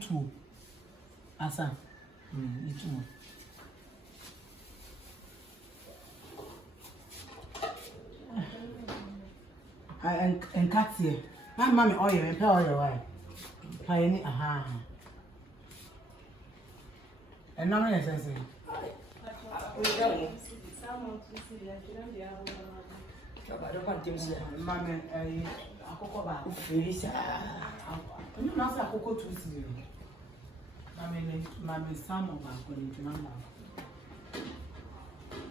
fruit. Asa. It's more. And cats here. My mammy oil and pay oil away. Pay aha. And now I say, Mammy, a cocoa bar. You must have cocoa to see. Mammy, some of us going to Mamma.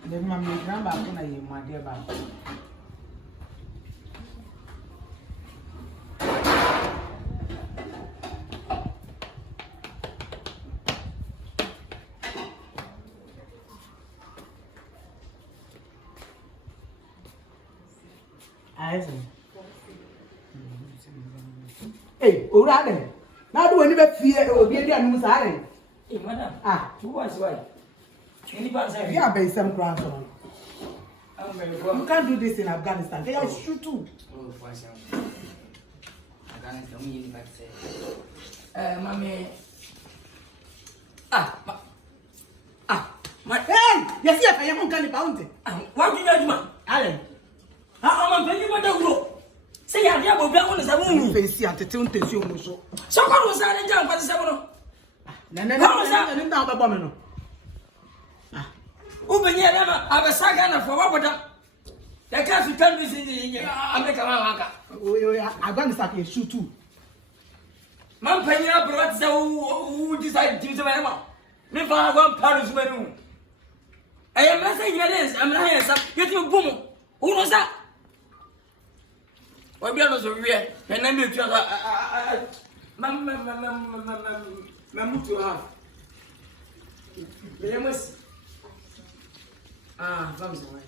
Then Mammy, grandma, my dear Bob. Hey, Urade. Now do any fear or be a news? Hey, madam. Who was why? You are based some ground on. You can't do this in Afghanistan. They are shoot too. Oh, for Afghanistan, mommy. Hey, yes, I am going to bounty. What do you do, man? Alan. I'm going to go. Say, I have a black one as a woman. Fancy at the tune to you. So, what was I down for the seven? No, no, Open here, I have a second for what? The country countries in the America. Afghanistan is shoot too. Man, penny up, what's the who decided to use the man? Me for one Paris menu. I am not saying it is. I'm not here. Get your boom. Who knows that? What be honest with you? And then you tell Mamma to have. They must. Vamos away.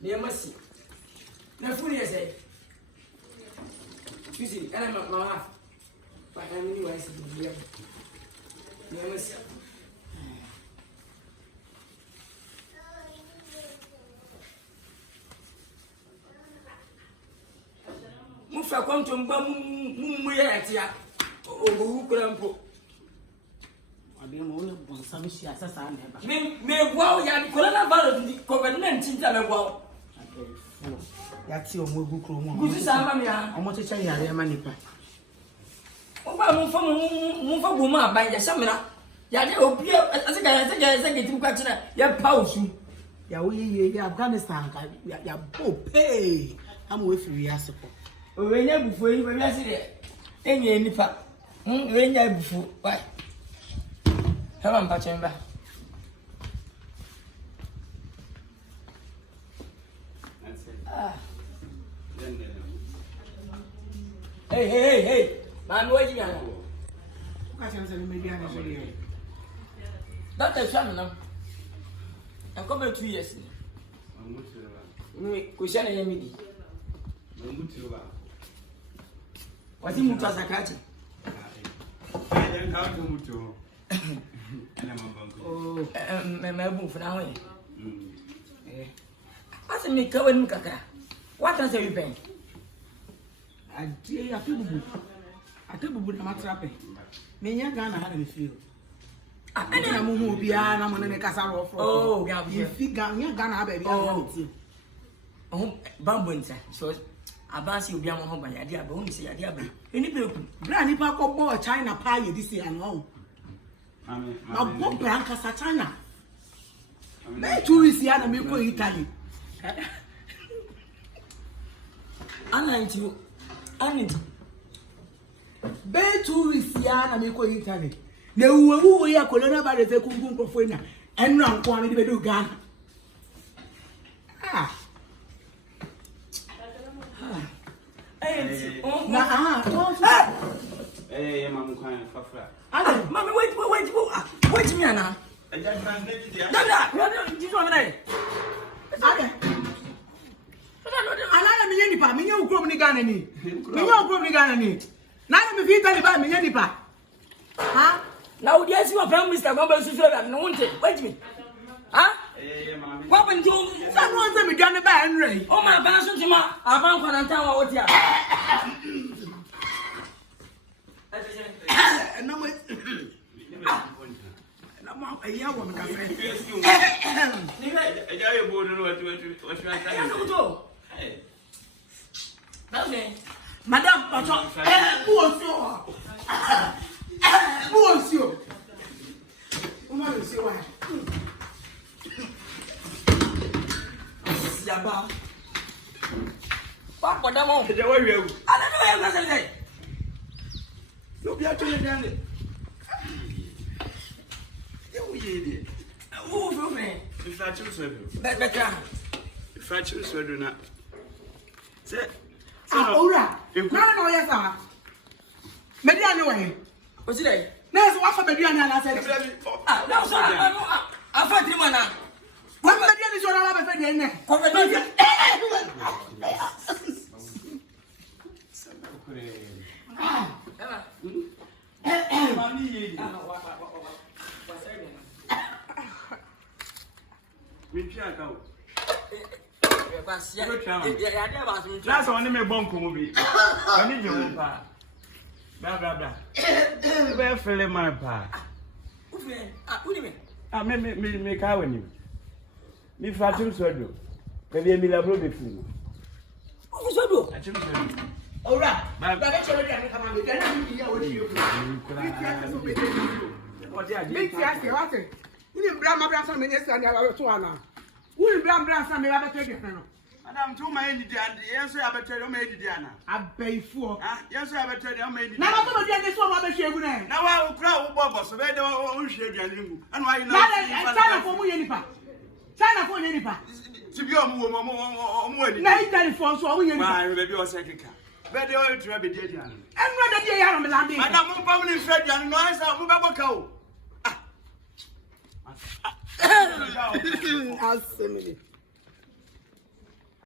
They must see. Now, fully I say. You see, and I'm not my half. But I knew I said, they must see. Mufa come to Muya. Oh, Grampo. I didn't want to put some shit as I never. Me, wow, ya Colonel Covenant in Talawa. That's your mobile chrome. Good is Amania. I'm going to tell you, I am a nipper. Oh, Mufa Buma by the summoner. Yadi Opia, as a guy, as I get to Katina, ya pause. Ya we Afghanistan, ya both pay. I'm with you, Yasipo. When you before you were yesterday, any fact. When you before, why? Hello, Pachamba. Hey, man, waiting on you. That's a son now. I'm coming 2 years. Question a midi. What's in Mutasakati? I don't know to Mutu. Oh, my boom for now. What's in me covering Kaka? What does you pay? I feel good. I tell you, I'm trapping. Many Ghana had a feel. I am who be an among the Casaro. Oh, if you Ghana, baby. Oh, Bamboo, so Abasi will be on home by idea, but only say idea. Any people, Granny Paco bought China pie this year and all. Now, Bob Brancas China. May tourists here and make Italy. I need Bay tourists here and make Italy. They were here, Colonel by the Kumbu Profena, and round quantity to do Ghana. Hey, Mamma, crying for flat. Mammy, wait, me now. I just translated the now, yes, you are Prime Minister. Wait me. Huh? What when you someone tell me Johnny Henry? Oh, my passion to my about Quarantine. What And no more. A year woman can say, Madame, who was you? Woman, you see why? Yaba. What the moment? I don't know what I'm saying. You'll be actually done it. If I choose to do, if I choose to do not, say, Ora, no, yes, sir. Mediano way. What's it? There's one for Mediana, I said, no, sir. I fight him now. What Mediana is your other friend? That's only me bonk movie. I need your own pa. Blah blah blah. Where fell my pa? Me car when you. Me fatum so do. Maybe me labro be free. Who's so do? I choose to do. All right. But I told you I come on. Can you hear what you Big what? You bring my brother some yesterday. I was so now. Who bring brother some? I better get no. Madam, too many and yes, I better you made Diana. I pay for. Yes, I better you made. Now I'm going to get this one. I share with them. Now I will crowd Bob, so they don't share your limb. And why not? China for me, China for any part. To be a woman, now you for so we maybe your second car. But they all to be dead. And what the year I'm landing. Madam, family Fred and noise out of cow. As a minute.